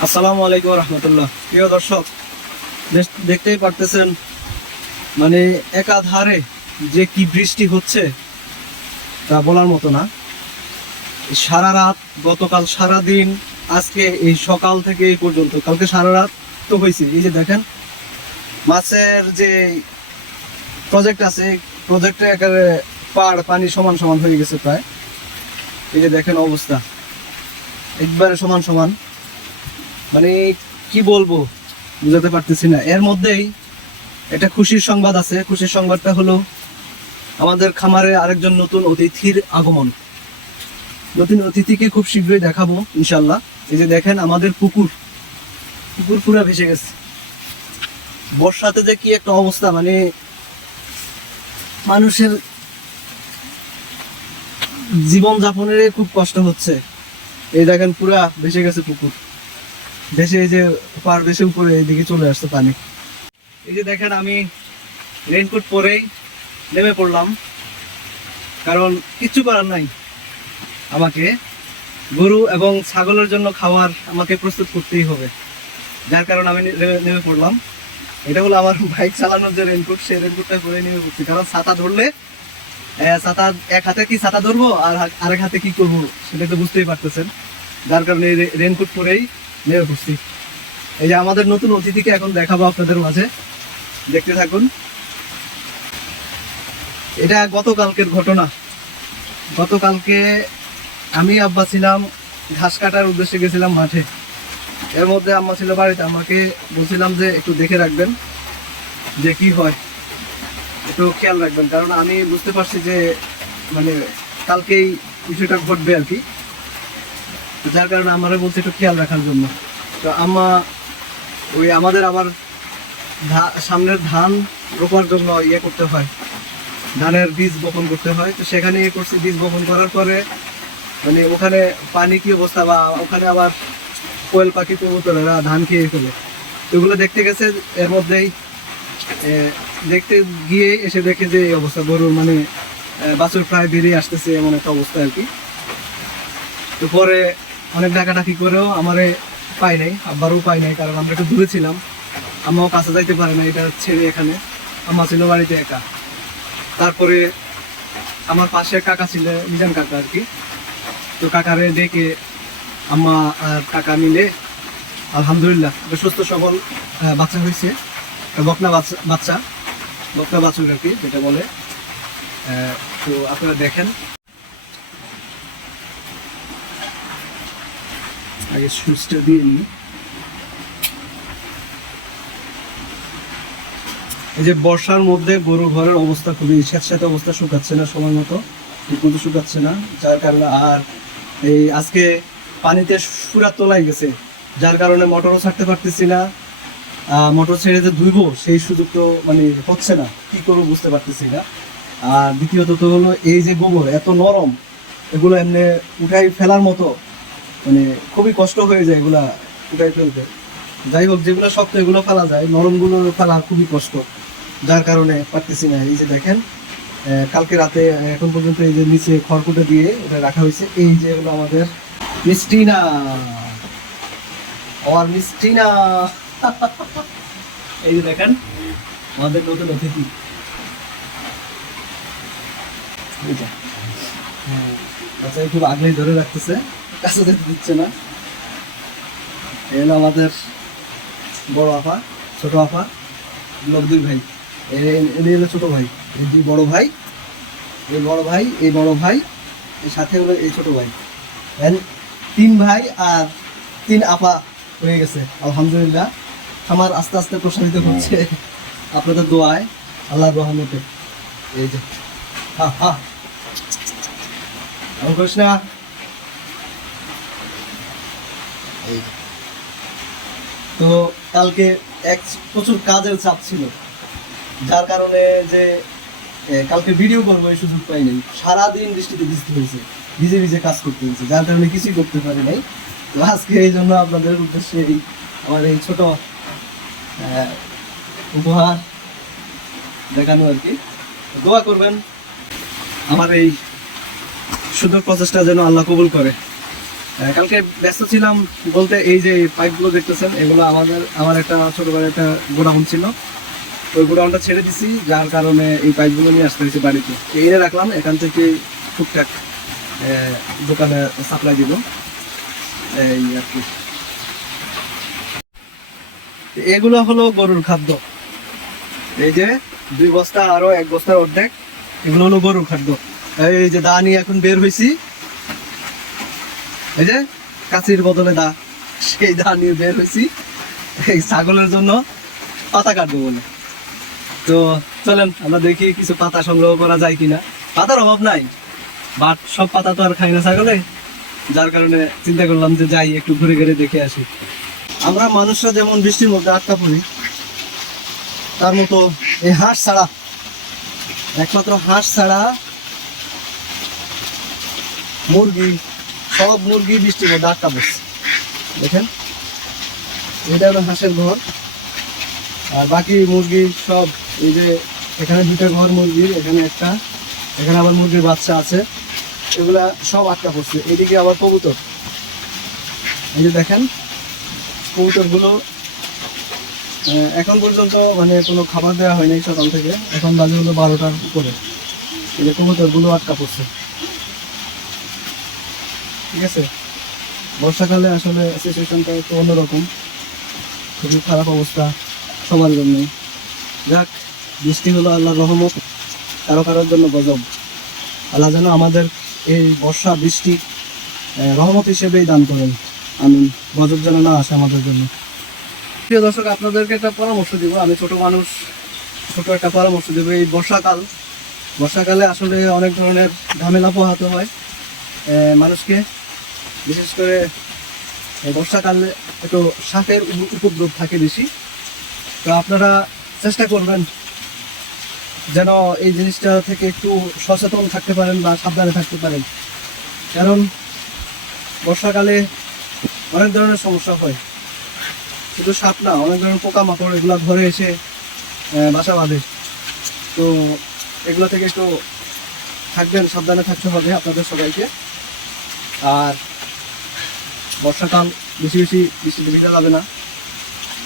আসসালামু আলাইকুম রহমতুল্লাহ। প্রিয় দর্শক, দেখতেই পারতেছেন মানে একাধারে যে কি বৃষ্টি হচ্ছে তা বলার মতো না। সারা রাত, গতকাল সারা দিন, আজকে এই সকাল থেকে এই পর্যন্ত, কালকে সারা রাত তো হয়েছে। এই যে দেখেন মাছের যে প্রজেক্ট আছে, প্রজেক্টে একেবারে পানি সমান সমান হয়ে গেছে প্রায়। এই যে দেখেন অবস্থা একবারে সমান সমান, মানে কি বলবো বুঝাতে পারতেছি না। এর মধ্যেই একটা খুশির সংবাদ আছে। খুশির সংবাদটা হলো আমাদের খামারে আরেকজন নতুন অতিথির আগমন। নতুন অতিথিকে খুব শীঘ্রই দেখাবো ইনশাল্লাহ। এই যে দেখেন আমাদের পুকুর পুরা ভেসে গেছে। বর্ষাতে যে কি একটা অবস্থা, মানে মানুষের জীবন যাপনের খুব কষ্ট হচ্ছে। এই দেখেন পুরা ভেসে গেছে পুকুর, ভেসে এই যে পার ভেসে উপরে এইদিকে চলে আসছে পানি। এই যে দেখেন আমি রেইনকোট পরেই নেমে পড়লাম, কারণ কিচ্ছু করার নাই। আমাকে গরু এবং ছাগলের জন্য খাবার আমাকে প্রস্তুত করতেই হবে, যার কারণে আমি নেমে পড়লাম। এটা হলো আমার বাইক চালানোর যে রেইনকোট, সেই রেইনকোটটা পরে নেমে পড়ছি। কারণ ছাতা ধরলে ছাতা এক হাতে কি ছাতা ধরবো আর আরেক হাতে কি করবো সেটা তো বুঝতেই পারতেছেন, যার কারণে রেইনকোট পরেই নেমে পড়ছি। এই যে আমাদের নতুন অতিথিকে এখন দেখাবো আপনাদের মাঝে, দেখতে থাকুন। এটা গতকালকের ঘটনা। গতকালকে আমি আব্বা ছিলাম, ঘাস কাটার উদ্দেশ্যে গেছিলাম মাঠে। এর মধ্যে আম্মা ছিল বাড়িতে, আমাকে বলছিলাম যে একটু দেখে রাখবেন যে কি হয়, একটু খেয়াল রাখবেন, কারণ আমি বুঝতে পারছি যে মানে কালকেই কিছুটা ঘটবে আর কি। যার কারণে আমারে বলছে একটু খেয়াল রাখার জন্য। তো আম্মা ওই আমাদের আবার সামনের ধান রোপার জন্য করতে হয়, ধানের বীজ বপন করতে হয়। তো সেখানে করছি, বীজ বপন করার পরে মানে ওখানে পানি কি অবস্থা, বা ওখানে আবার কোয়েল পাখি কবুতরেরা ধান খেয়ে ফেলে। এগুলো দেখতে গেছে, এর মধ্যেই দেখতে গিয়ে এসে দেখে যে এই অবস্থা, গরুর মানে বাছুর প্রায় বেরিয়ে আসতেছে এমন একটা অবস্থা আর কি। তো পরে অনেক ডাকাডাকি করেও আমারে পাই নাই, আব্বারও পাই নাই, কারণ আমরা একটু দূরে ছিলাম। আম্মাও কাছে যাইতে পারে না এটা ছেড়ে, এখানে আম্মা ছিল বাড়িতে একা। তারপরে আমার পাশে কাকা ছিল, মিজান কাকা আর কি। তো কাকারে ডেকে আম্মা আর কাকা মিলে আলহামদুলিল্লাহ সুস্থ সবল বাচ্চা হয়েছে, বকনা বাচ্চা বকনা বাছুর আর কি যেটা বলে। তো আপনারা দেখেন, আগে সুইচটা দিয়ে নিই। এই যে বর্ষার মধ্যে গরু ঘরের অবস্থা খুবই স্যাঁতস্যাঁতে অবস্থা, শুকাচ্ছে না সময় মতো, ঠিক মতো শুকাচ্ছে না, যার কারণে আর এই আজকে পানিতে পুরা তোলাই গেছে, যার কারণে মোটরও ছাড়তে পারতেছি না। মোটর ছেড়ে যে ধুইবো সেই সুযোগ তো মানে হচ্ছে না, কি করবো বুঝতে পারতেছি না। আর দ্বিতীয়ত তো হলো এই যে গোবর এত নরম, এগুলো এমনি উঠাই ফেলার মতো মানে খুবই কষ্ট হয়ে যায় এগুলা উঠাই ফেলতে। যাই হোক, যেগুলো শক্ত এগুলো ফেলা যায়, নরমগুলো ফেলা খুবই কষ্ট, যার কারণে পারতেছি না। এই যে দেখেন কালকে রাতে এখন পর্যন্ত এই যে নিচে খড়কুটে দিয়ে এটা রাখা হয়েছে। এই যে এগুলো আমাদের মিষ্টি না, আমার মিষ্টি না। এই যে দেখেন আমাদের নতুন অতিথি, আচ্ছা খুব আগলেই ধরে রাখতেছে, কাছে যেতে দিচ্ছে না। এই হলো আমাদের বড় আপা, ছোট আপা, লোক দুই ভাই। এনে হলো ছোট ভাই, এই দুই বড় ভাই, এই বড় ভাই, এই বড় ভাই, এর সাথে হলো এই ছোট ভাই। তিন ভাই আর তিন আপা হয়ে গেছে আলহামদুলিল্লাহ। আমার আস্তে আস্তে প্রসারিত হচ্ছে আপনাদের দোয়ায়, আল্লাহর রহমতে। এই যে হা হা করিস না। তো কালকে প্রচুর কাজের চাপ ছিল, যার কারণে যে কালকে ভিডিও করবো এই সুযোগ পাই নাই। সারাদিন বৃষ্টিতে ভিজতে হয়েছে, ভিজে ভিজে কাজ করতে হয়েছে, যার কারণে কিছুই করতে পারি নাই। তো আজকে এই জন্য আপনাদের উদ্দেশ্যে আমার এই ছোট উপহার দেখানো আর কি। দোয়া করবেন আমার এই সুন্দর প্রচেষ্টা যেন আল্লাহ কবুল করে। কালকে ব্যস্ত ছিলাম বলতে এই যে পাইপগুলো দেখতেছেন, এগুলো আমার একটা ছোটবেলায় একটা গোডাউন ছিল, ওই গোডাউনটা ছেড়ে দিছি, যার কারণে এই পাইপগুলো নিয়ে আসতে হয়েছে বাড়িতে। এনে রাখলাম, এখান থেকে টুকটাক দোকানে সাপ্লাই দিব এই আর কি। এগুলো হলো গরুর খাদ্য, এই যে 2 বস্তা আরো 1 বস্তার অর্ধেক, এগুলো হলো গরুর খাদ্য। এই যে দা নিয়ে এখন বের হয়েছি, এই যে কাঁচির বদলে দা, সেই দা নিয়ে বের হয়েছি এই ছাগলের জন্য পাতা কাটবো বলে। তো চলেন আমরা দেখি কিছু পাতা সংগ্রহ করা যায় কিনা। পাতার অভাব নাই, বাট সব পাতা তো আর খাই না ছাগলে, যার কারণে চিন্তা করলাম যে যাই একটু ঘুরে ঘুরে দেখে আসি। আমরা মানুষরা যেমন বৃষ্টির মধ্যে আটকা পড়ি, তার মতো এই হাঁস ছাড়া, একমাত্র হাঁস ছাড়া মুরগি, সব মুরগি বৃষ্টির মধ্যে আটকা পড়ছে। দেখেন এটা হলো হাঁসের ঘর, আর বাকি মুরগি সব এই যে এখানে 2টা ঘর মুরগির, এখানে একটা, এখানে আবার মুরগির বাচ্চা আছে, এগুলা সব আটকা পড়ছে। এদিকে আবার কবুতর, এই যে দেখেন কবুতরগুলো এখন পর্যন্ত মানে কোনো খাবার দেওয়া হয়নি সকাল থেকে, এখন বাজে হলো 12টার উপরে। এই যে কবুতরগুলো আটকা পড়ছে। ঠিক আছে, বর্ষাকালে আসলে সিচুয়েশনটা একটু অন্যরকম, খুবই খারাপ অবস্থা সবার জন্য। যাক, বৃষ্টি হলো আল্লাহর রহমত, কারো কারোর জন্য গজব। আল্লাহ যেন আমাদের এই বর্ষা বৃষ্টি রহমত হিসেবেই দান করেন, আমি গজব যেন না আসে আমাদের জন্য। প্রিয় দর্শক, আপনাদেরকে একটা পরামর্শ দিব, আমি ছোট মানুষ, ছোট একটা পরামর্শ দেবো। এই বর্ষাকালে আসলে অনেক ধরনের ঝামেলা পোহাতে হয় মানুষকে, বিশেষ করে বর্ষাকালে একটু সাপের উপদ্রব থাকে বেশি। তো আপনারা চেষ্টা করবেন যেন এই জিনিসটা থেকে একটু সচেতন থাকতে পারেন বা সাবধানে থাকতে পারেন, কারণ বর্ষাকালে অনেক ধরনের সমস্যা হয়। শুধু সাপ না, অনেক ধরনের পোকামাকড় এগুলো ধরে এসে বাসা বাঁধে। তো এগুলো থেকে একটু থাকবেন, সাবধানে থাকতে হবে আপনাদের সবাইকে। আর বর্ষাকাল বেশি বেশি বৃষ্টিতে ভিজা যাবে না।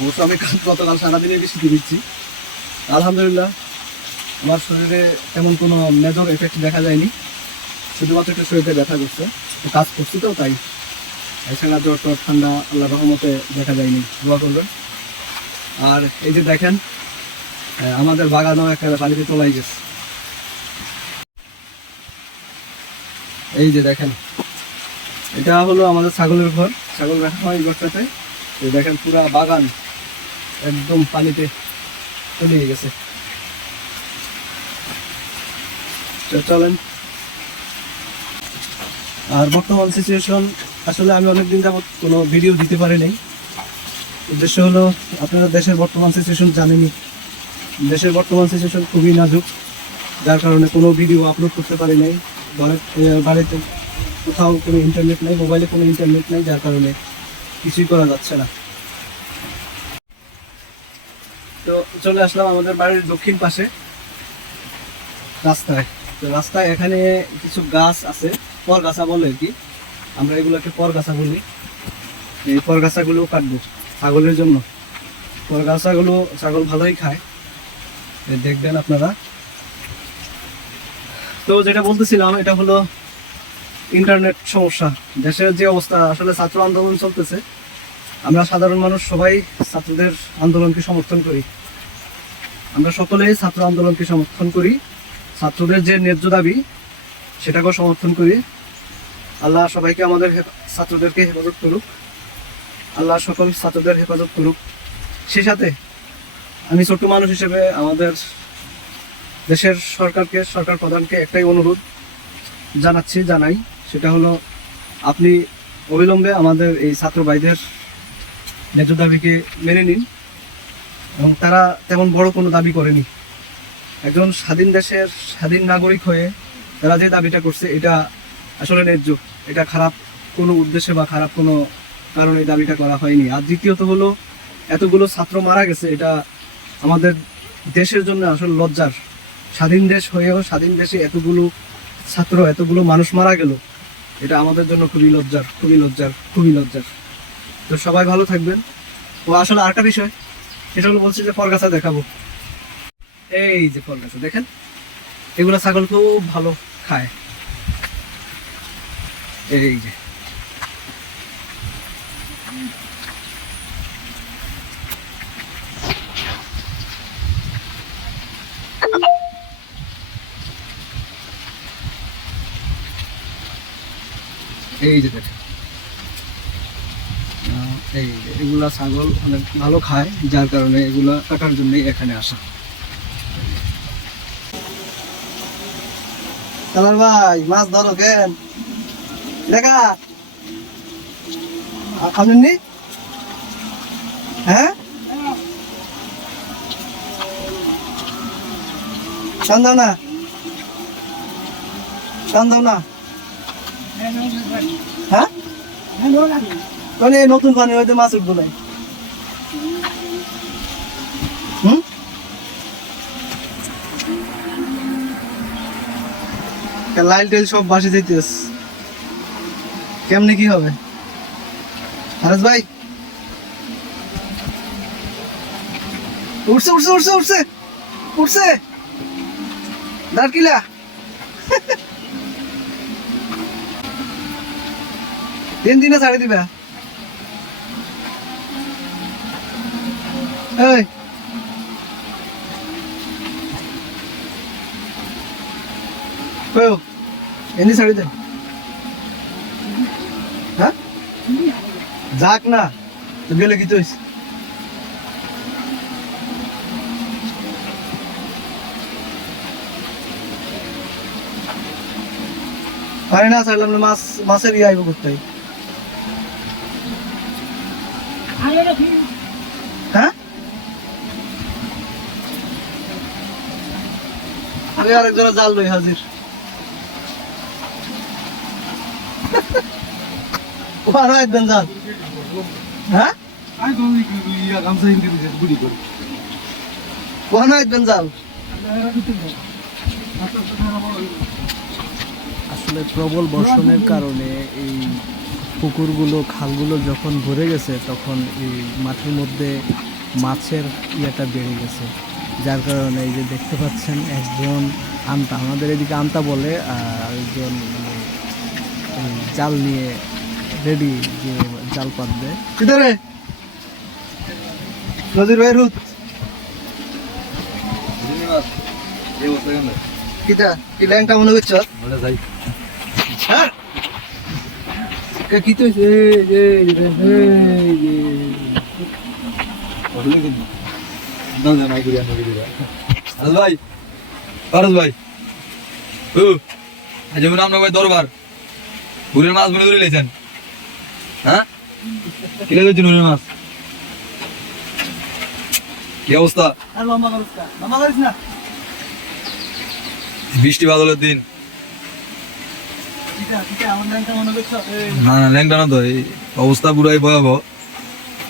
অবশ্য আমি গতকাল সারাদিনে বৃষ্টিতে ভিজছি, আলহামদুলিল্লাহ আমার শরীরে তেমন কোনো মেজর এফেক্ট দেখা যায়নি, শুধুমাত্র একটু শরীরে ব্যথা করছে, কাজ করছি তো তাই। এছাড়া জ্বর টর ঠান্ডা আল্লাহর রহমতে দেখা যায়নি, দোয়া করবেন। আর এই যে দেখেন আমাদের বাগানও একটা পানিতে তলাই গেছে, এই যে দেখেন এটা হলো আমাদের ছাগলের ঘর, ছাগল রাখা হয় এই ঘরটাতে। এই দেখেন পুরা বাগান একদম পানিতে তলিয়ে গেছে। চলেন, আর বর্তমান সিচুয়েশন আসলে আমি অনেকদিন যাবত কোনো ভিডিও দিতে পারি নাই। উদ্দেশ্য হলো আপনারা দেশের বর্তমান সিচুয়েশন জানেনই, দেশের বর্তমান সিচুয়েশন খুবই নাজুক, যার কারণে কোনো ভিডিও আপলোড করতে পারি নাই। বাড়িতে কোথাও কোনো ইন্টারনেট নাই, মোবাইলে কোনো ইন্টারনেট নাই, যার কারণে কিছুই করা যাচ্ছে না। তো চলে আসলাম আমাদের বাড়ির দক্ষিণ পাশে রাস্তায়। তো রাস্তায় এখানে কিছু গাছ আছে, পরগাছা বলে আর কি, আমরা এগুলোকে পরগাছা বলি। এই পরগাছাগুলো কাটবো ছাগলের জন্য। পরগাছাগুলো ছাগল ভালোই খায়, দেখবেন আপনারা। তো যেটা বলতেছিলাম, এটা হলো ইন্টারনেট সমস্যা। দেশের যে অবস্থা, আসলে ছাত্র আন্দোলন চলতেছে, আমরা সাধারণ মানুষ সবাই ছাত্রদের আন্দোলনকে সমর্থন করি, আমরা সকলেই ছাত্র আন্দোলনকে সমর্থন করি, ছাত্রদের যে ন্যায্য দাবি সেটাকেও সমর্থন করি। আল্লাহ সবাইকে আমাদের ছাত্রদেরকে হেফাজত করুক, আল্লাহ সকল ছাত্রদের হেফাজত করুক। সেই সাথে আমি ছোট্ট মানুষ হিসেবে আমাদের দেশের সরকার প্রধানকে একটাই অনুরোধ জানাই, সেটা হলো আপনি অবিলম্বে আমাদের এই ছাত্র ভাইদের ন্যায্য দাবিকে মেনে নিন। এবং তারা তেমন বড় কোনো দাবি করেনি, একজন স্বাধীন দেশের স্বাধীন নাগরিক হয়ে তারা যে দাবিটা করছে এটা আসলে ন্যায্য, এটা খারাপ কোনো উদ্দেশ্যে বা খারাপ কোনো কারণে দাবিটা করা হয়নি। আর দ্বিতীয়ত হলো এতগুলো ছাত্র মারা গেছে, এটা আমাদের দেশের জন্য আসলে লজ্জার। স্বাধীন দেশ হয়েও স্বাধীন দেশে এতগুলো ছাত্র, এতগুলো মানুষ মারা গেল, এটা আমাদের জন্য খুবই লজ্জার, খুবই লজ্জার, খুবই লজ্জার। তো সবাই ভালো থাকবেন। ও আসলে আরেকটা বিষয়, এটা হলো বলছি যে ফরগাছা দেখাবো। এই যে ফরগাছা দেখেন, এগুলো ছাগল খুব ভালো খায়। এই যে এই যে দেখেন, এই যে এগুলা ছাগল অনেক ভালো খায়, যার কারণে এগুলা কাটার জন্যই এখানে আসা। কালার ভাই মাছ ধরো কেন দেখা আপনি? হ্যাঁ টান দাও না, টান দাও না। হ্যাঁ মানে নতুন পানি হয়তো মাছ উঠবো নাই। লাইল টেল সব বাসে যেতেস, কেমনে কি হবে? হারেস ভাই উঠছে উঠছে উঠছে উঠছে উঠছে দাঁড়কিলা। দিনে ছাড়ে দিবা। এই এমনি ছাড়ি দে। হ্যাঁ যাক না তো গেলে কি তুই? পারি না ছাড়লাম না, মাছের ইয়ে আইব করতে। হ্যাঁ আরেকজনের জাল লই হাজির। ওখানে একজন জাল। হ্যাঁ ওখানে একজন জাল। আসলে প্রবল বর্ষণের কারণে এই পুকুরগুলো খালগুলো যখন ভরে গেছে তখন এই মাঠের মধ্যে মাছের ইয়েটা বেড়ে গেছে, যার কারণে এই যে দেখতে পাচ্ছেন একজন আমতা, আমাদের এদিকে আমতা বলে, আর একজন এই জাল নিয়ে রেডি যে জাল পাতবে। কিধারে নজির ভাই রুত কিটা কি ল্যাংটা মনে করছ? হ্যাঁ কি তো ভাই পারস ভাই ও যেমন আমরা ভাই দরবার বুড়ের মাছ মনে ধরে লেছেন। হ্যাঁ কিলে দিচ্ছেন বুড়ের মাছ, কি অবস্থা? আর লম্বা করিস না, লম্বা করিস না। বৃষ্টি বাদলের দিন কিটা কিটা আমার ল্যাংটা মনে করছ? না না ল্যাংটা না তো, এই অবস্থা পুরাই ভয়াবহ।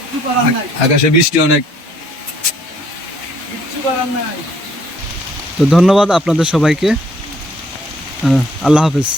কিছু করার নাই, আকাশে বৃষ্টি অনেক। কিচ্ছু করার নাই। তো ধন্যবাদ আপনাদের সবাইকে, আল্লাহ হাফেজ।